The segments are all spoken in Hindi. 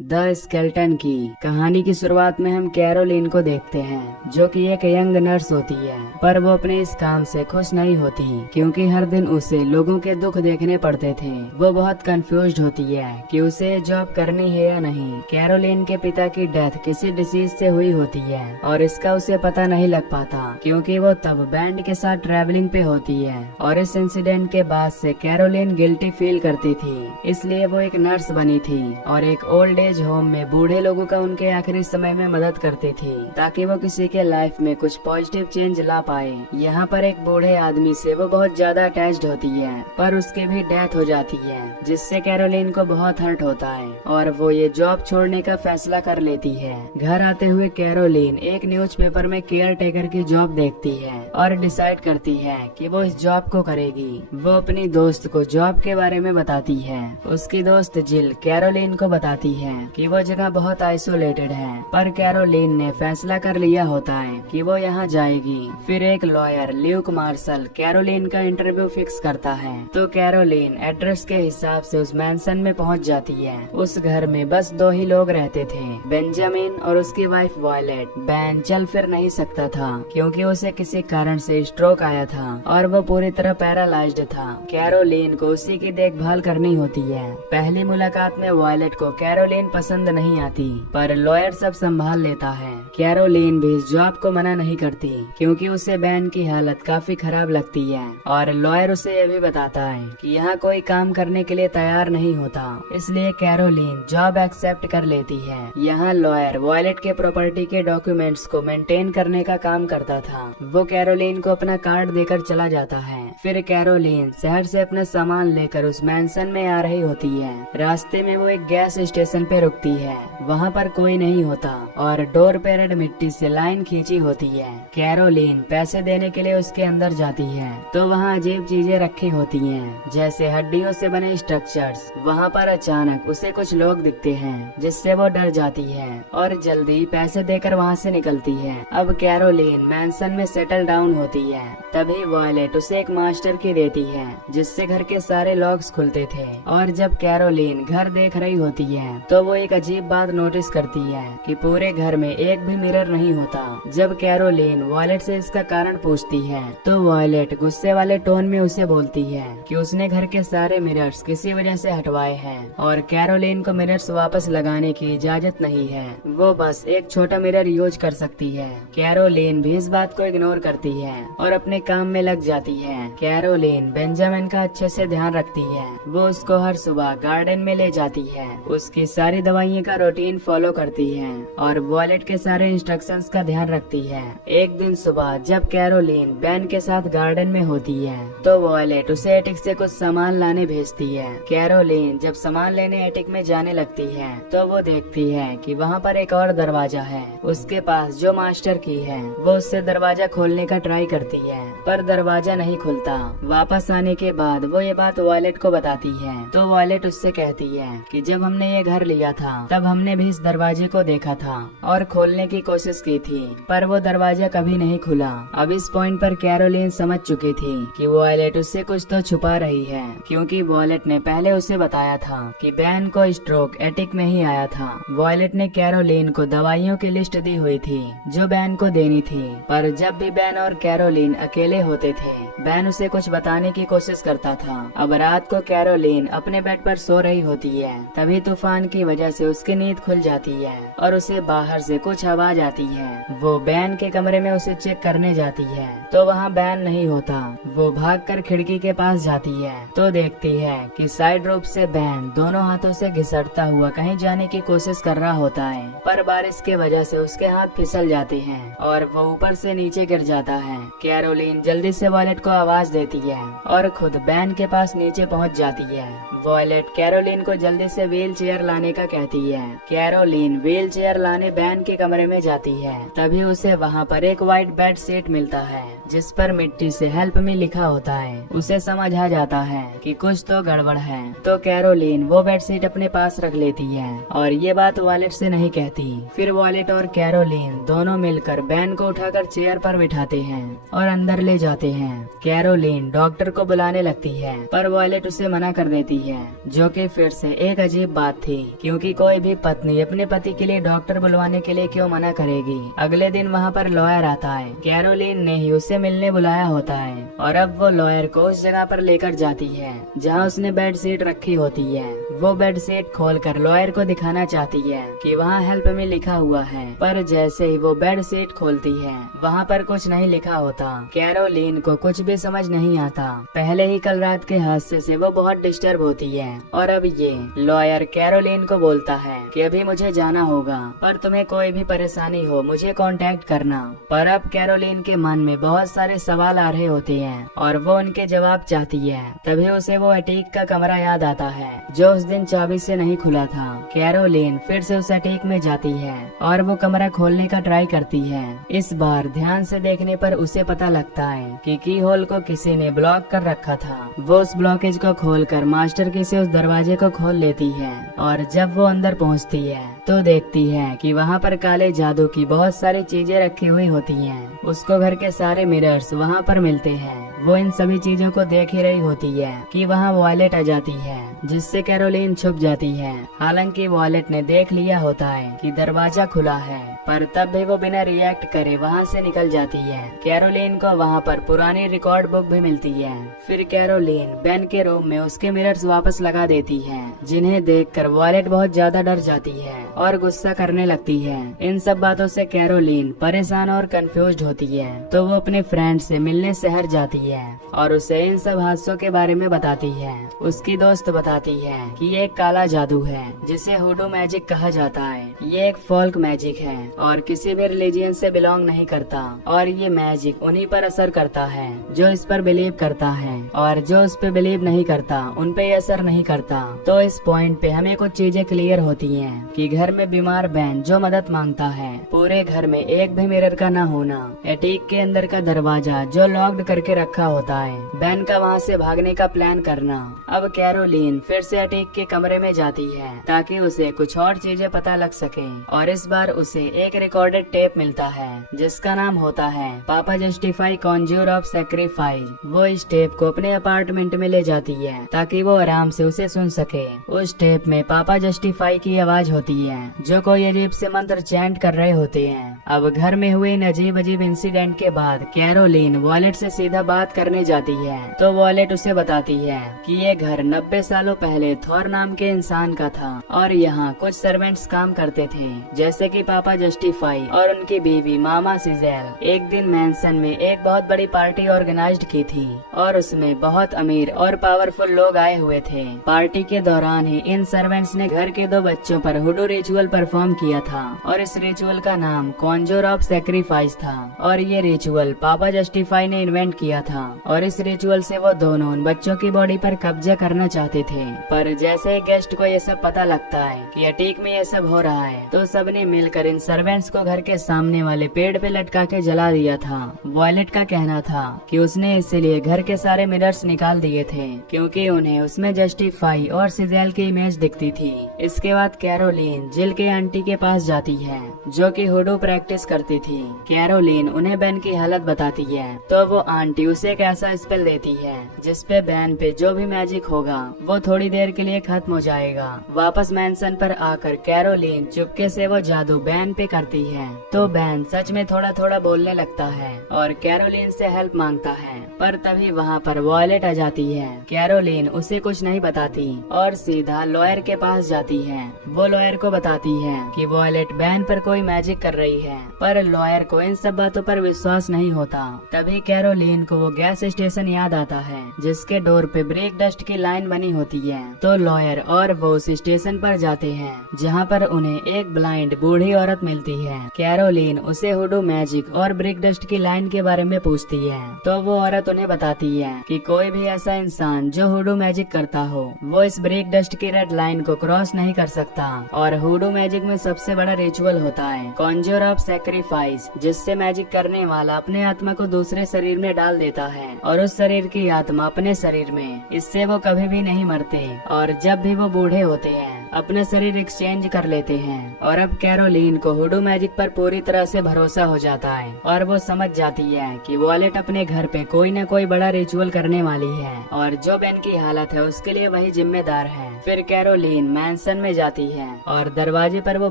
द स्केलेटन की कहानी की शुरुआत में हम कैरोलिन को देखते हैं, जो कि एक यंग नर्स होती है, पर वो अपने इस काम से खुश नहीं होती क्योंकि हर दिन उसे लोगों के दुख देखने पड़ते थे। वो बहुत कंफ्यूज्ड होती है कि उसे जॉब करनी है या नहीं। कैरोलिन के पिता की डेथ किसी डिसीज से हुई होती है और इसका उसे पता नहीं लग पाता क्योंकि वो तब बैंड के साथ ट्रैवलिंग पे होती है। और इस इंसिडेंट के बाद से कैरोलिन गिल्टी फील करती थी, इसलिए वो एक नर्स बनी थी और एक ओल्ड एज होम में बूढ़े लोगों का उनके आखिरी समय में मदद करती थी ताकि वो किसी के लाइफ में कुछ पॉजिटिव चेंज ला पाए। यहाँ पर एक बूढ़े आदमी से वो बहुत ज्यादा अटैच्ड होती है, पर उसकी भी डेथ हो जाती है, जिससे कैरोलिन को बहुत हर्ट होता है और वो ये जॉब छोड़ने का फैसला कर लेती है। घर आते हुए कैरोलिन एक न्यूज़पेपर में केयर टेकर की जॉब देखती है और डिसाइड करती है कि वो इस जॉब को करेगी। वो अपनी दोस्त को जॉब के बारे में बताती है। उसकी दोस्त जिल कैरोलिन को बताती है कि वो जगह बहुत आइसोलेटेड है, पर कैरोलिन ने फैसला कर लिया होता है कि वो यहाँ जाएगी। फिर एक लॉयर ल्यूक मार्शल कैरोलिन का इंटरव्यू फिक्स करता है, तो कैरोलिन एड्रेस के हिसाब से उस मैंसन में पहुँच जाती है। उस घर में बस दो ही लोग रहते थे, बेंजामिन और उसकी वाइफ वॉयलेट। बैन चल फिर नहीं सकता था क्योंकि उसे किसी कारण से स्ट्रोक आया था और वो पूरी तरह पैरालाइज्ड था। कैरोलिन को उसी की देखभाल करनी होती है। पहली मुलाकात में वॉयलेट को कैरोलिन पसंद नहीं आती, पर लॉयर सब संभाल लेता है। कैरोलिन भी इस जॉब को मना नहीं करती क्योंकि उसे बैन की हालत काफी खराब लगती है और लॉयर उसे ये भी बताता है कि यहाँ कोई काम करने के लिए तैयार नहीं होता, इसलिए कैरोलिन जॉब एक्सेप्ट कर लेती है। यहाँ लॉयर वॉयलेट के प्रॉपर्टी के डॉक्यूमेंट्स को मेंटेन करने का काम करता था। वो कैरोलिन को अपना कार्ड देकर चला जाता है। फिर कैरोलिन शहर से अपने सामान लेकर उस मैंसन में आ रही होती है। रास्ते में वो एक गैस स्टेशन पे रुकती है। वहाँ पर कोई नहीं होता और डोर पे रेड मिट्टी से लाइन खींची होती है। कैरोलिन पैसे देने के लिए उसके अंदर जाती है, तो वहाँ अजीब चीजें रखी होती हैं, जैसे हड्डियों से बने स्ट्रक्चर्स। वहाँ पर अचानक उसे कुछ लोग दिखते हैं, जिससे वो डर जाती है और जल्दी पैसे देकर वहाँ से निकलती है। अब कैरोलिन मैंसन में सेटल डाउन होती है। तभी वॉयलेट उसे एक मास्टर की देती है, जिससे घर के सारे लॉक्स खुलते थे। और जब कैरोलिन घर देख रही होती है, तो वो एक अजीब बात नोटिस करती है कि पूरे घर में एक भी मिरर नहीं होता। जब कैरोलिन वॉयलेट से इसका कारण पूछती है, तो वॉयलेट गुस्से वाले टोन में उसे बोलती है कि उसने घर के सारे मिरर्स किसी वजह से हटवाए हैं और कैरोलिन को मिरर्स वापस लगाने की इजाजत नहीं है। वो बस एक छोटा मिरर यूज कर सकती है। कैरोलिन भी इस बात को इग्नोर करती है और अपने काम में लग जाती है। कैरोलिन बेंजामिन का अच्छे से ध्यान रखती है। वो उसको हर सुबह गार्डन में ले जाती है, उसकी सारी दवाइयों का रूटीन फॉलो करती है और वॉयलेट के सारे इंस्ट्रक्शंस का ध्यान रखती है। एक दिन सुबह जब कैरोलिन बैन के साथ गार्डन में होती है, तो वॉयलेट उसे एटिक से कुछ सामान लाने भेजती है। कैरोलिन जब सामान लेने एटिक में जाने लगती है, तो वो देखती है कि वहाँ पर एक और दरवाजा है। उसके पास जो मास्टर की है, वो उससे दरवाजा खोलने का ट्राई करती है, पर दरवाजा नहीं खुलता। वापस आने के बाद वो ये बात वॉयलेट को बताती है, तो वॉयलेट उससे कहती है कि जब हमने ये घर लिया था, तब हमने भी इस दरवाजे को देखा था और खोलने की कोशिश की थी, पर वो दरवाजा कभी नहीं खुला। अब इस पॉइंट पर कैरोलिन समझ चुकी थी कि वॉयलेट उससे कुछ तो छुपा रही है, क्योंकि वॉयलेट ने पहले उसे बताया था कि बैन को स्ट्रोक एटिक में ही आया था। वॉयलेट ने कैरोलिन को दवाइयों की लिस्ट दी हुई थी जो बैन को देनी थी, पर जब भी बैन और कैरोलिन अकेले होते थे, बैन उसे कुछ बताने की कोशिश करता था। अब रात को कैरोलिन अपने बेड पर सो रही होती है, तभी तूफान की वजह से उसकी नींद खुल जाती है और उसे बाहर से कुछ आवाज आती है। वो बैन के कमरे में उसे चेक करने जाती है, तो वहाँ बैन नहीं होता। वो भागकर खिड़की के पास जाती है, तो देखती है कि साइड रूप से बैन दोनों हाथों से घिसटता हुआ कहीं जाने की कोशिश कर रहा होता है, पर बारिश की वजह से उसके हाथ फिसल जाते हैं और वो ऊपर से नीचे गिर जाता है। कैरोलिन जल्दी से वॉयलेट को आवाज देती है और खुद बैन के पास नीचे पहुंच जाती है। वॉयलेट कैरोलिन को जल्दी से व्हील चेयर लाने का कहती है। कैरोलिन व्हील चेयर लाने बैन के कमरे में जाती है, तभी उसे वहाँ पर एक व्हाइट बेड शीट मिलता है जिस पर मिट्टी से हेल्प मी लिखा होता है, उसे समझ आ जाता है कि कुछ तो गड़बड़ है। तो कैरोलिन वो बेडशीट अपने पास रख लेती है और ये बात वॉलेट से नहीं कहती। फिर वॉलेट और कैरोलिन दोनों मिलकर बैन को उठाकर चेयर पर बिठाते हैं और अंदर ले जाते हैं। कैरोलिन डॉक्टर को बुलाने लगती है, पर वॉलेट उसे मना कर देती है, जो कि फिर से एक अजीब बात थी, क्योंकि कोई भी पत्नी अपने पति के लिए डॉक्टर बुलवाने के लिए क्यों मना करेगी। अगले दिन वहाँ पर लॉयर आता है। कैरोलिन ने ही उसे मिलने बुलाया होता है और अब वो लॉयर को उस जगह पर लेकर जाती है जहाँ उसने बेड शीट रखी होती है। वो बेड शीट खोलकर लॉयर को दिखाना चाहती है कि वहाँ हेल्प मी लिखा हुआ है, पर जैसे ही वो बेड शीट खोलती है वहाँ पर कुछ नहीं लिखा होता। कैरोलिन को कुछ भी समझ नहीं आता। पहले ही कल रात के हादसे से वो बहुत डिस्टर्ब होती है और अब ये लॉयर कैरोलिन को बोलता है कि अभी मुझे जाना होगा, पर तुम्हें कोई भी परेशानी हो मुझे कांटेक्ट करना। पर अब कैरोलिन के मन में बहुत सारे सवाल आ रहे होते हैं और वो उनके जवाब चाहती है। तभी उसे वो अटीक का कमरा याद आता है जो उस दिन चाबी से नहीं खुला था। कैरोलिन फिर से उस अटीक में जाती है और वो कमरा खोलने का ट्राई करती है। इस बार ध्यान से देखने पर उसे पता लगता है कि की होल को किसी ने ब्लॉक कर रखा था। वो उस ब्लॉकेज को खोलकर मास्टर की से उस दरवाजे को खोल लेती है और जब वो अंदर पहुंचती है तो देखती है कि वहाँ पर काले जादू की बहुत सारी चीजें रखी हुई होती हैं। उसको घर के सारे मिरर्स वहाँ पर मिलते हैं। वो इन सभी चीजों को देख ही रही होती है कि वहाँ वॉलेट आ जाती है, जिससे कैरोलिन छुप जाती है। हालांकि वॉलेट ने देख लिया होता है कि दरवाजा खुला है, पर तब भी वो बिना रिएक्ट करे वहाँ से निकल जाती है। कैरोलिन को वहाँ पर पुरानी रिकॉर्ड बुक भी मिलती है। फिर कैरोलिन बेन के रूम में उसके मिरर्स वापस लगा देती है, जिन्हें देखकर वॉलेट बहुत ज्यादा डर जाती है और गुस्सा करने लगती है। इन सब बातों से कैरोलिन परेशान और कंफ्यूज्ड होती है, तो वो अपने फ्रेंड से मिलने शहर जाती है और उसे इन सब हादसों के बारे में बताती है। उसकी दोस्त बताती है कि ये एक काला जादू है जिसे हुडू मैजिक कहा जाता है। ये एक फोल्क मैजिक है और किसी भी रिलीजियन से बिलोंग नहीं करता, और ये मैजिक उन्हीं पर असर करता है जो इस पर बिलीव करता है, और जो उस पे बिलीव नहीं करता उन पे असर नहीं करता। तो इस पॉइंट पे हमें कुछ चीजें क्लियर होती हैं कि घर में बीमार बैन जो मदद मांगता है, पूरे घर में एक भी मिरर का न होना, एटीक के अंदर का दरवाजा जो लॉक्ड करके रखा होता है, बैन का वहाँ से भागने का प्लान करना। अब कैरोलिन फिर से एटीक के कमरे में जाती है ताकि उसे कुछ और चीजें पता लग सके, और इस बार उसे एक रिकॉर्डेड टेप मिलता है जिसका नाम होता है पापा जस्टिफाई कॉन्ज्यूर ऑफ सैक्रिफाइस। वो इस टेप को अपने अपार्टमेंट में ले जाती है ताकि वो आराम से उसे सुन सके। उस टेप में पापा जस्टिफाई की आवाज होती है जो कोई अजीब से मंत्र चैंट कर रहे होते हैं। अब घर में हुए इन अजीब अजीब इंसिडेंट के बाद कैरोलिन वॉलेट से सीधा बात करने जाती है, तो वॉलेट उसे बताती है कि ये घर 90 सालों पहले थॉर नाम के इंसान का था और यहाँ कुछ सर्वेंट्स काम करते थे, जैसे कि पापा जस्टिफाई और उनकी बीवी मामा सिजेल। एक दिन मैंसन में एक बहुत बड़ी पार्टी ऑर्गेनाइज्ड की थी और उसमें बहुत अमीर और पावरफुल लोग आए हुए थे। पार्टी के दौरान ही इन सर्वेंट्स ने घर के 2 बच्चों पर हुडू रिचुअल परफॉर्म किया था और इस रिचुअल का नाम कॉन्जूर ऑफ सैक्रिफाइस था, और ये रिचुअल पापा जस्टिफाई ने इन्वेंट किया था। और इस रिचुअल से वो दोनों उन बच्चों की बॉडी पर कब्जा करना चाहते थे, पर जैसे ही गेस्ट को ये सब पता लगता है कि अटीक में ये सब हो रहा है, तो सबने मिलकर इन सर्वेंट्स को घर के सामने वाले पेड़ पे लटका के जला दिया था। वॉलेट का कहना था कि उसने इसलिए घर के सारे मिरर्स निकाल दिए थे क्योंकि उन्हें उसमें जस्टिफाई और सिजेल की इमेज दिखती थी। इसके बाद कैरोलिन जिल के आंटी के पास जाती है जो कि हुडू प्रैक्टिस करती थी। कैरोलिन उन्हें बैन की हालत बताती है, तो वो आंटी उसे एक ऐसा स्पेल देती है जिसपे बैन पे जो भी मैजिक होगा वो थोड़ी देर के लिए खत्म हो जाएगा। वापस मैंसन पर आकर कैरोलिन चुपके से वो जादू बैन पे करती है, तो बैन सच में थोड़ा थोड़ा बोलने लगता है और कैरोलिन से हेल्प मांगता है, पर तभी वहाँ पर वॉलेट आ जाती है। कैरोलिन उसे कुछ नहीं बताती और सीधा लॉयर के पास जाती है। वो लॉयर को बताती है कि वॉलेट बैन पर कोई मैजिक कर रही है, पर लॉयर को इन सब बातों पर विश्वास नहीं होता। तभी कैरोलिन को वो गैस स्टेशन याद आता है जिसके डोर पे ब्रेक डस्ट की लाइन बनी होती है, तो लॉयर और वो उस स्टेशन पर जाते हैं जहाँ पर उन्हें एक ब्लाइंड बूढ़ी औरत मिलती मिलती है। कैरोलिन उसे हुडू मैजिक और ब्रिक डस्ट की लाइन के बारे में पूछती है, तो वो औरत उन्हें बताती है कि कोई भी ऐसा इंसान जो हुडू मैजिक करता हो वो इस ब्रिक डस्ट की रेड लाइन को क्रॉस नहीं कर सकता। और हुडू मैजिक में सबसे बड़ा रिचुअल होता है कॉन्जर ऑफ सैक्रिफाइस, जिससे मैजिक करने वाला अपने आत्मा को दूसरे शरीर में डाल देता है और उस शरीर की आत्मा अपने शरीर में। इससे वो कभी भी नहीं मरते और जब भी वो बूढ़े होते हैं अपने शरीर एक्सचेंज कर लेते हैं। और अब कैरोलिन को हुडू मैजिक पर पूरी तरह से भरोसा हो जाता है और वो समझ जाती है कि वॉलेट अपने घर पे कोई न कोई बड़ा रिचुअल करने वाली है और जो बेन की हालत है उसके लिए वही जिम्मेदार है। फिर कैरोलिन मैंसन में जाती है और दरवाजे पर वो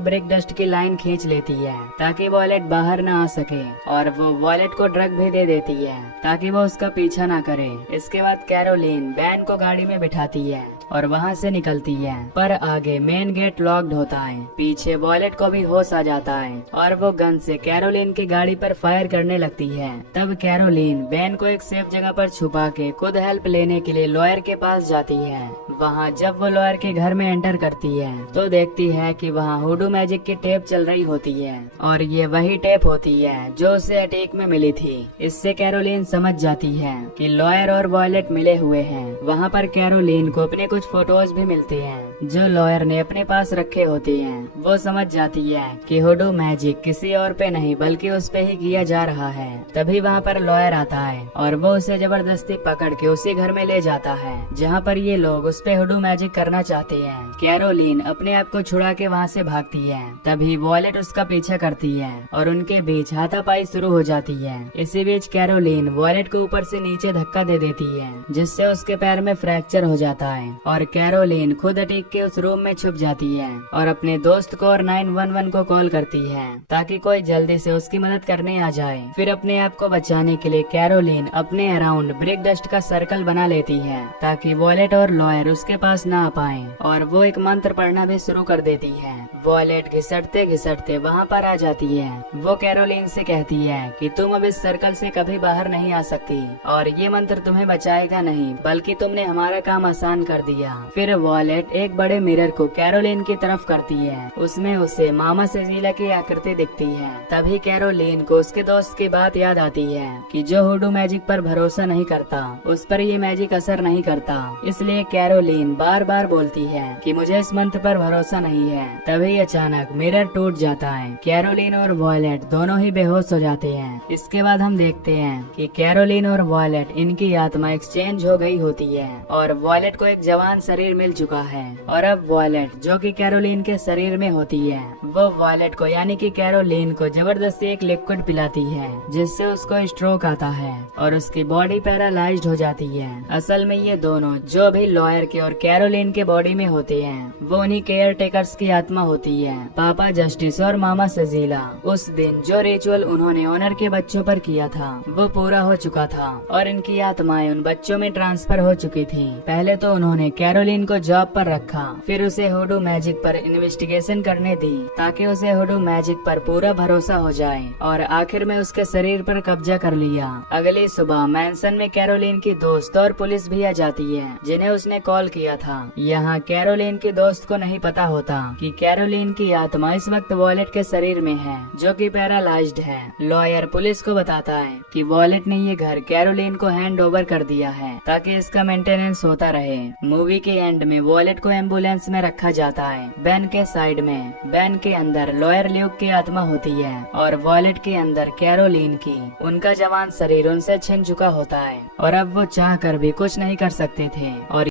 ब्रिक डस्ट की लाइन खींच लेती है ताकि वॉलेट बाहर न आ सके, और वो वॉलेट को ड्रग भी दे देती है ताकि वो उसका पीछा ना करे। इसके बाद कैरोलिन बेन को गाड़ी में बिठाती है और वहाँ से निकलती है, पर आगे मेन गेट लॉक्ड होता है। पीछे वॉलेट को भी होश आ जाता है और वो गन से कैरोलिन की गाड़ी पर फायर करने लगती है। तब कैरोलिन बेन को एक सेफ जगह पर छुपा के खुद हेल्प लेने के लिए लॉयर के पास जाती है। वहाँ जब वो लॉयर के घर में एंटर करती है तो देखती है कि वहाँ हुडू मैजिक की टेप चल रही होती है और ये वही टेप होती है जो उसे अटैक में मिली थी। इससे कैरोलिन समझ जाती है कि लॉयर और वॉलेट मिले हुए हैं। वहाँ पर कैरोलिन को अपने कुछ फोटोज भी मिलते हैं जो लॉयर ने अपने पास रखे होते हैं। वो समझ जाती है कि हुडू मैजिक किसी और पे नहीं बल्कि उस पे ही किया जा रहा है। तभी वहाँ पर लॉयर आता है और वो उसे जबरदस्ती पकड़ के उसी घर में ले जाता है जहाँ पर ये लोग उस पे हुडू मैजिक करना चाहते हैं। कैरोलिन अपने आप को छुड़ा के वहाँ से भागती है, तभी वॉलेट उसका पीछा करती है और उनके बीच हाथापाई शुरू हो जाती है। इसी बीच कैरोलिन वॉलेट को ऊपर से नीचे धक्का दे देती है जिससे उसके पैर में फ्रैक्चर हो जाता है और कैरोलिन खुद अटैक के उस रूम में छुप जाती है और अपने दोस्त को और 911 को कॉल करती है ताकि कोई जल्दी से उसकी मदद करने आ जाए। फिर अपने आप को बचाने के लिए कैरोलिन अपने अराउंड ब्रिक डस्ट का सर्कल बना लेती है ताकि वॉलेट और लॉयर उसके पास ना आ पाए, और वो एक मंत्र पढ़ना भी शुरू कर देती है। वॉलेट घिसटते घिसटते वहाँ पर आ जाती है। वो कैरोलिन से कहती है कि तुम अब इस सर्कल से कभी बाहर नहीं आ सकती और ये मंत्र तुम्हें बचाएगा नहीं बल्कि तुमने हमारा काम आसान कर दिया। फिर वॉलेट एक बड़े मिरर को कैरोलिन की तरफ करती है, उसमें उसे मामा सेजिला की आकृति दिखती है। तभी कैरोलिन को उसके दोस्त की बात याद आती है कि जो हुडू मैजिक पर भरोसा नहीं करता उस पर ये मैजिक असर नहीं करता। इसलिए कैरोलिन बार बार बोलती है कि मुझे इस मंत्र पर भरोसा नहीं है। तभी अचानक मिरर टूट जाता है। कैरोलिन और वॉलेट दोनों ही बेहोश हो जाते हैं। इसके बाद हम देखते हैं कि कैरोलिन और वॉलेट इनकी आत्मा एक्सचेंज हो गई होती है और वॉलेट को एक जवान शरीर मिल चुका है और अब वॉलेट जो कि कैरोलिन के शरीर में होती है वो वॉलेट को यानी कि कैरोलिन को जबरदस्ती एक लिक्विड पिलाती है जिससे उसको स्ट्रोक आता है और उसकी बॉडी पैरालाइज्ड हो जाती है। असल में ये दोनों जो भी लॉयर के और कैरोलिन के बॉडी में होते हैं वो उन्हीं केयर टेकर्स की आत्मा होती है, पापा जस्टिस और मामा सजीला। उस दिन जो रिचुअल उन्होंने ओनर के बच्चों पर किया था वो पूरा हो चुका था और इनकी आत्माएं उन बच्चों में ट्रांसफर हो चुकी थी। पहले तो उन्होंने कैरोलिन को जॉब पर रखा, फिर उसे हुडू मैजिक पर इन्वेस्टिगेशन करने दी ताकि उसे हुडू मैजिक पर पूरा भरोसा हो जाए और आखिर में उसके शरीर पर कब्जा कर लिया। अगली सुबह मैंसन में कैरोलिन की दोस्त और पुलिस भी आ जाती है जिन्हें उसने कॉल किया था। यहाँ कैरोलिन के दोस्त को नहीं पता होता कि कैरोलिन की आत्मा इस वक्त वॉलेट के शरीर में है जो कि पैरालाइज्ड है। लॉयर पुलिस को बताता है कि वॉलेट ने ये घर कैरोलिन को हैंड ओवर कर दिया है ताकि इसका मेंटेनेंस होता रहे। मूवी के एंड में वॉलेट को एम्बुलेंस में रखा जाता है। बेन के साइड में बेन के अंदर लॉयर ल्यूक की आत्मा होती है और वॉलेट के अंदर कैरोलिन की। उनका जवान शरीर उनसे छिन चुका होता है और अब वो चाह कर भी कुछ नहीं कर सकते थे और